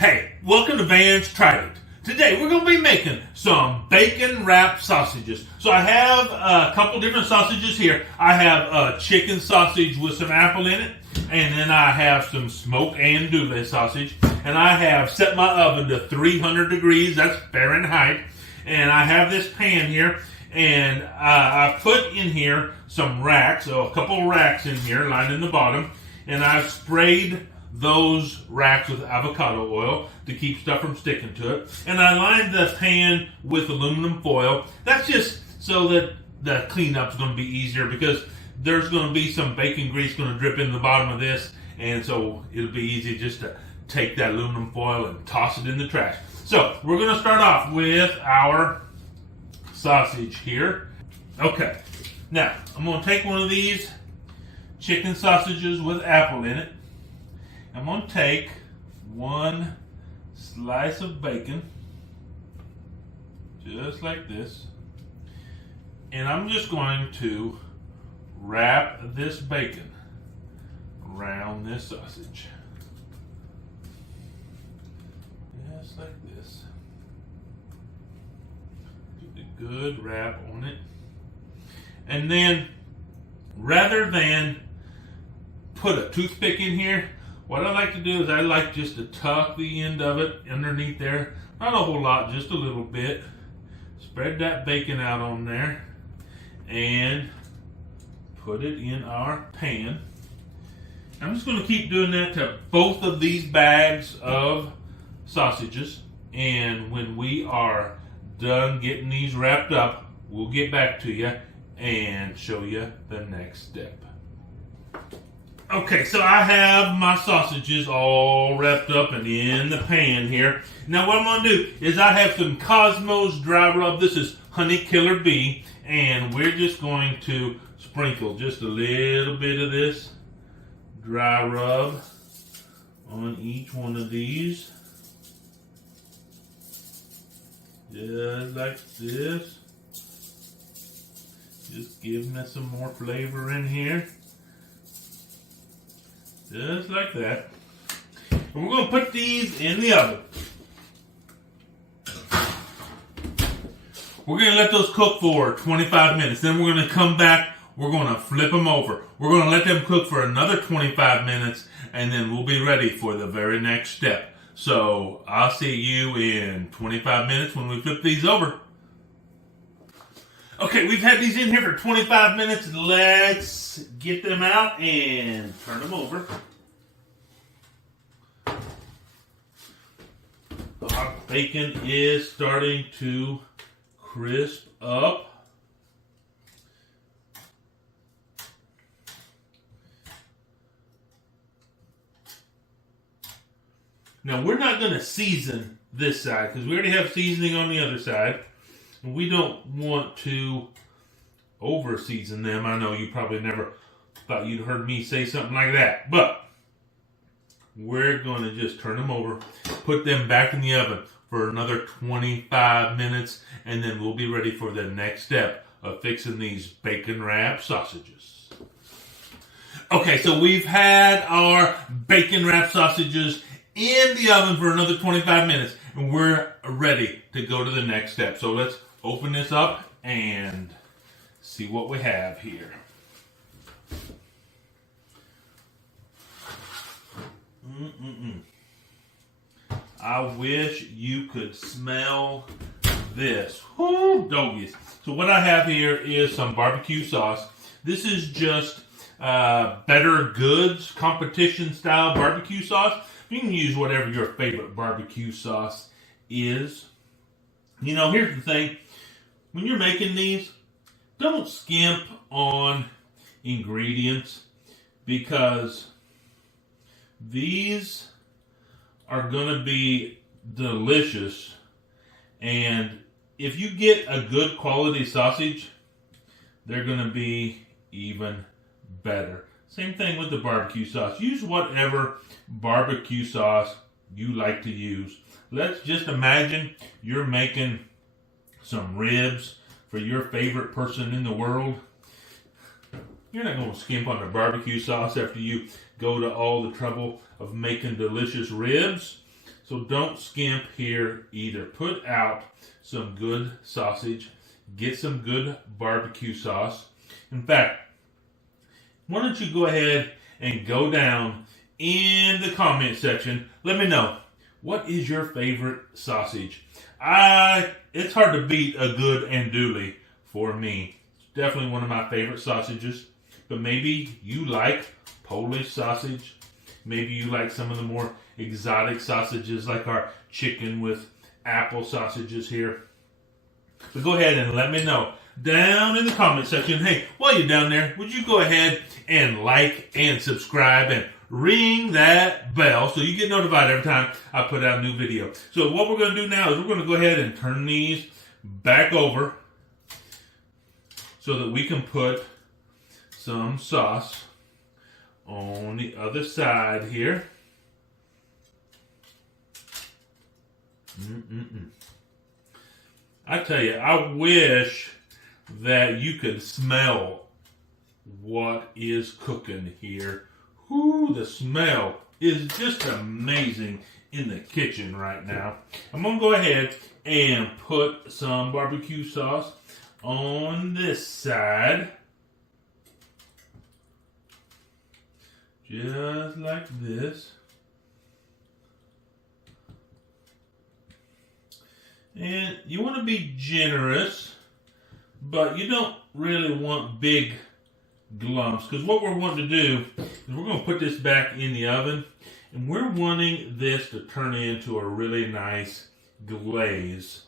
Hey, welcome to Vance. Preheat. Today we're going to be making some bacon wrapped sausages. So I have a couple different sausages here. I have a chicken sausage with some apple in it, and then I have some smoked andouille sausage, and I have set my oven to 300 degrees. That's Fahrenheit, and I have this pan here, and I put in here some racks, so a couple of racks in here lined in the bottom, and I've sprayed those racks with avocado oil to keep stuff from sticking to it. And I lined the pan with aluminum foil. That's just so that the cleanup's going to be easier, because there's going to be some bacon grease going to drip in the bottom of this, and so it'll be easy just to take that aluminum foil and toss it in the trash. So we're going to start off with our sausage here. Okay, now I'm going to take one of these chicken sausages with apple in it. I'm going to take one slice of bacon, just like this, and I'm just going to wrap this bacon around this sausage, just like this. Get a good wrap on it, and then rather than put a toothpick in here, what I like to do is I like just to tuck the end of it underneath there. Not a whole lot, just a little bit. Spread that bacon out on there and put it in our pan. I'm just going to keep doing that to both of these bags of sausages. And when we are done getting these wrapped up, we'll get back to you and show you the next step. Okay, so I have my sausages all wrapped up and in the pan here. Now what I'm going to do is I have some Cosmos dry rub. This is Honey Killer Bee, and we're just going to sprinkle just a little bit of this dry rub on each one of these. Just like this. Just giving us some more flavor in here. Just like that. And we're going to put these in the oven. We're going to let those cook for 25 minutes. Then we're going to come back. We're going to flip them over. We're going to let them cook for another 25 minutes. And then we'll be ready for the very next step. So I'll see you in 25 minutes when we flip these over. Okay, we've had these in here for 25 minutes. Let's get them out and turn them over. Our bacon is starting to crisp up. Now, we're not going to season this side because we already have seasoning on the other side. We don't want to over season them. I know you probably never thought you'd heard me say something like that, but we're going to just turn them over, put them back in the oven for another 25 minutes, and then we'll be ready for the next step of fixing these bacon wrapped sausages. Okay, so we've had our bacon wrapped sausages in the oven for another 25 minutes, and we're ready to go to the next step. So let's open this up and see what we have here. I wish you could smell this. Woo, doggies. So what I have here is some barbecue sauce. This is just Better Goods competition style barbecue sauce. You can use whatever your favorite barbecue sauce is. You know, here's the thing. When you're making these, don't skimp on ingredients, because these are going to be delicious. And if you get a good quality sausage, they're going to be even better. Same thing with the barbecue sauce. Use whatever barbecue sauce you like to use. Let's just imagine you're making some ribs for your favorite person in the world. You're not going to skimp on the barbecue sauce after you go to all the trouble of making delicious ribs. So don't skimp here either. Put out some good sausage. Get some good barbecue sauce. In fact, why don't you go ahead and go down in the comment section. Let me know, what is your favorite sausage? It's hard to beat a good andouille for me. It's definitely one of my favorite sausages. But maybe you like Polish sausage. Maybe you like some of the more exotic sausages like our chicken with apple sausages here. But go ahead and let me know down in the comment section. Hey, while you're down there, would you go ahead and like and subscribe and ring that bell so you get notified every time I put out a new video. So what we're going to do now is we're going to go ahead and turn these back over so that we can put some sauce on the other side here. I tell you, I wish that you could smell what is cooking here. Whoo, the smell is just amazing in the kitchen right now. I'm going to go ahead and put some barbecue sauce on this side. Just like this. And you want to be generous, but you don't really want big glumps, because what we're wanting to do is we're going to put this back in the oven, and we're wanting this to turn into a really nice glaze.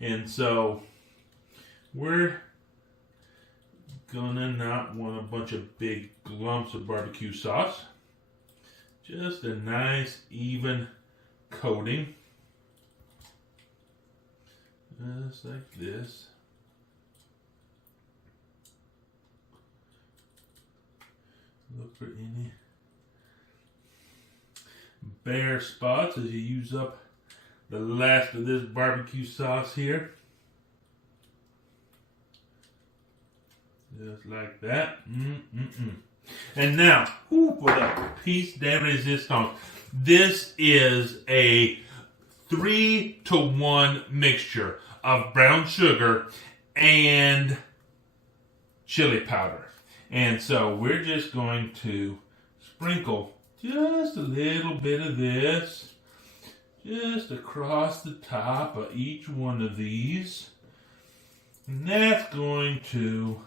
And so we're gonna not want a bunch of big glumps of barbecue sauce. Just a nice even coating. Just like this. Look for any bare spots as you use up the last of this barbecue sauce here. Just like that. And now, for the piece de resistance, this is a 3-to-1 mixture of brown sugar and chili powder. And so we're just going to sprinkle just a little bit of this just across the top of each one of these. And that's going to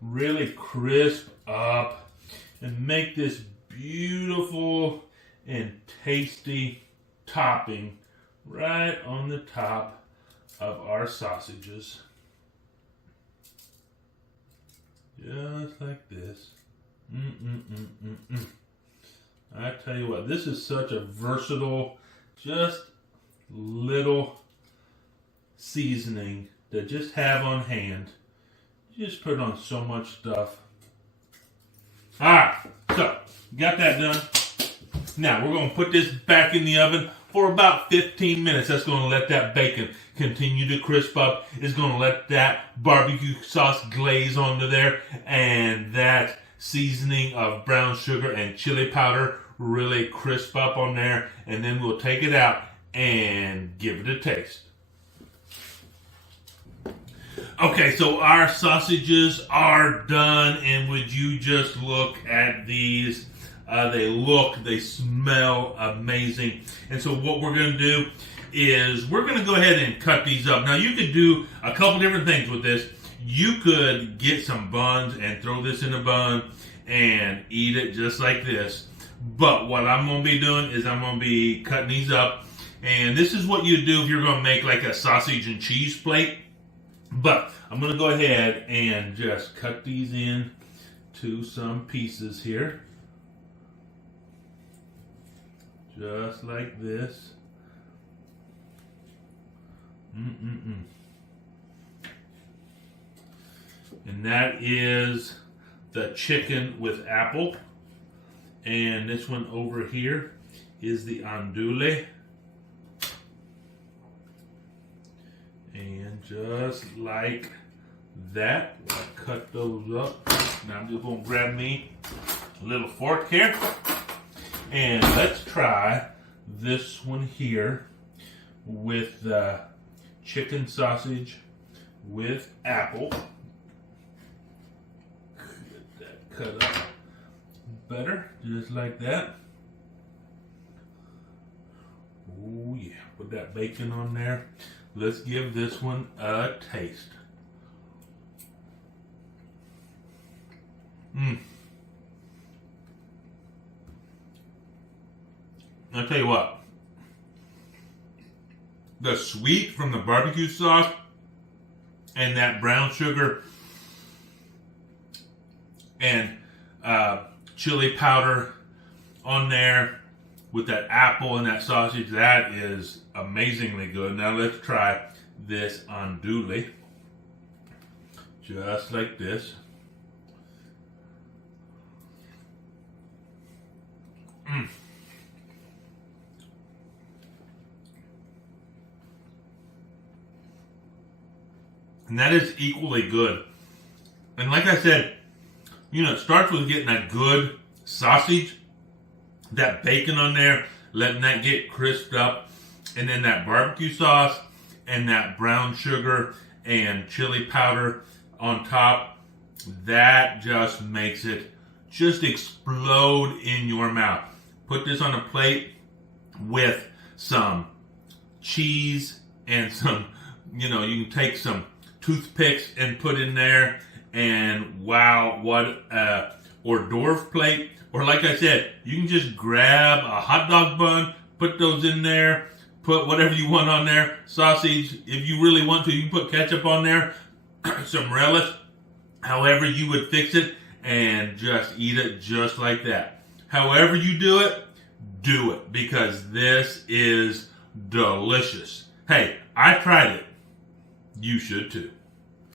really crisp up and make this beautiful and tasty topping right on the top of our sausages. Just like this. I tell you what, this is such a versatile, just little seasoning to just have on hand. You just put it on so much stuff. Alright, so got that done. Now we're going to put this back in the oven for about 15 minutes. That's going to let that bacon continue to crisp up. It's going to let that barbecue sauce glaze onto there, and that seasoning of brown sugar and chili powder really crisp up on there. And then we'll take it out and give it a taste. Okay, so our sausages are done, and would you just look at these? They smell amazing. And so what we're going to do is we're going to go ahead and cut these up. Now, you could do a couple different things with this. You could get some buns and throw this in a bun and eat it just like this. But what I'm going to be doing is I'm going to be cutting these up. And this is what you do if you're going to make like a sausage and cheese plate. But I'm going to go ahead and just cut these in to some pieces here. Just like this. And that is the chicken with apple. And this one over here is the andouille. And just like that, I'll cut those up. Now I'm just going to grab me a little fork here. And let's try this one here with chicken sausage with apple. Get that cut up better, just like that. Oh yeah, put that bacon on there. Let's give this one a taste. I'll tell you what, the sweet from the barbecue sauce and that brown sugar and chili powder on there with that apple and that sausage, that is amazingly good. Now let's try this andouille, just like this. And that is equally good. And like I said, it starts with getting that good sausage, that bacon on there, letting that get crisped up, and then that barbecue sauce and that brown sugar and chili powder on top. That just makes it just explode in your mouth. Put this on a plate with some cheese and some, you can take some toothpicks and put in there, and wow, what a hors d'oeuvre plate. Or like I said, you can just grab a hot dog bun, put those in there, put whatever you want on there, sausage, if you really want to, you can put ketchup on there, some relish, however you would fix it, and just eat it just like that. However you do it, because this is delicious. Hey, I tried it. You should too.